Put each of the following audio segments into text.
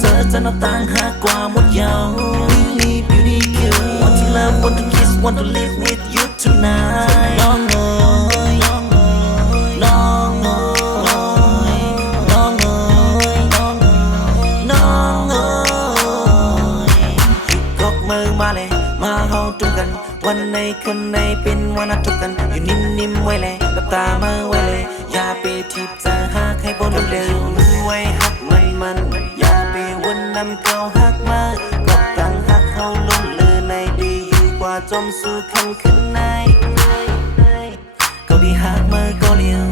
เจอจะนอต่างหากกว่าหมดยาว Really beautiful Want to love want to kiss want to live with you tonight น้องเอ๋ยน้องเอ๋ยน้องเอ๋ยน้องเอ๋ยน้องเอ๋ยยกมือมาเลยมาเฮาจุ่มกันวันในคืนในเป็นวันนัดทุกกันอยู่นิ่มๆไว้เลยหลับตามาไว้เลยอย่าไปทิพย์จะหากให้บนเร็วมือไว้หักมันอย่าไปวนนำเขาหักมากับตังหักเขาลงเลือในดีอยู่กว่าจมสู่คำขึ้นในเขาดีหักมือก็เลี้ยว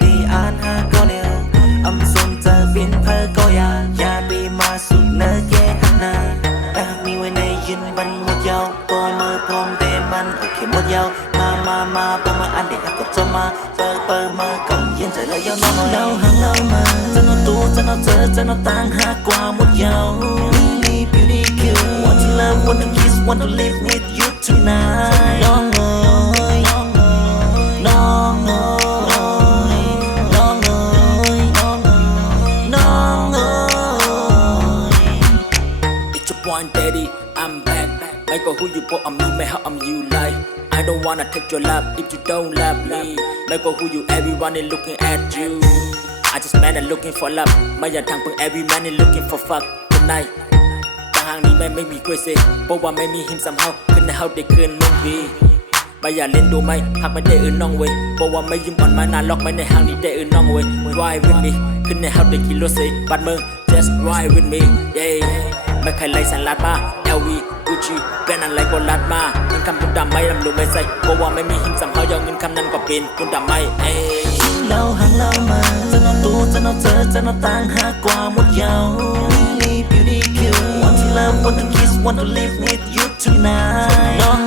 ดีอ่านหักก็เลี้ยวอำสนจะบินเพอก็อย่าไปมาสู่เนื้อแย่หักนาแต่หากมีไว้ในยืนบันหมดยาวปอมือพรมเดมันโอเคหมดยาวมาปอมาอันเด็กก็จะมาเปิดมาก่อนยืนใจเลยยาวน้องเราห่างเรามาจะนอตัวจะนอเจอจะนอต่างหากกว่าหมดยาว Really beautiful Want to love want to kiss want to live with you tonight น้องเอ๋ยน้องเอ๋ยน้องเอ๋ยน้องเอ๋ยน้องเอ๋ยน้องเอ๋ย It's your point, daddy, I'm back. Like who you put on me, man, how I'm you like. I don't wanna take your love if you don't love me. Like who you, everyone is looking at you. I just man and looking for love. My young tongue, every man is looking for fuck tonight. ทางนี้ไม่มี crazy เพราะว่าไม่มี him somehow ขึ้นในเฮาได้คืนมึงวีไม่อยากเล่นดูไหมหากไม่ได้อื่นน้องเว้ยเพราะว่าไม่ยิ้มอ่อนมานานล็อกไม่ในห้างนี้ได้อื่นน้องเว้ย Ride with me ขึ้นในเฮาได้กิโลเซ่บัดมึง just ride with me yeah ไม่เคยไล่สันลัดมา LV Gucci เป็นอะไรก็ลัดมาเงินคำคุณดำไม่ลำลูไม่ใส่เพราะว่าไม่มี him somehow ยอมเงินคำนั้นก็เป็นคุณดำไม่เอ้เราห่างเรามาจะนอตัวจะนอเจอจะนอต่างหากกว่าหมดยาว Really beautiful Want to love want to kiss want to live with you tonight น้อง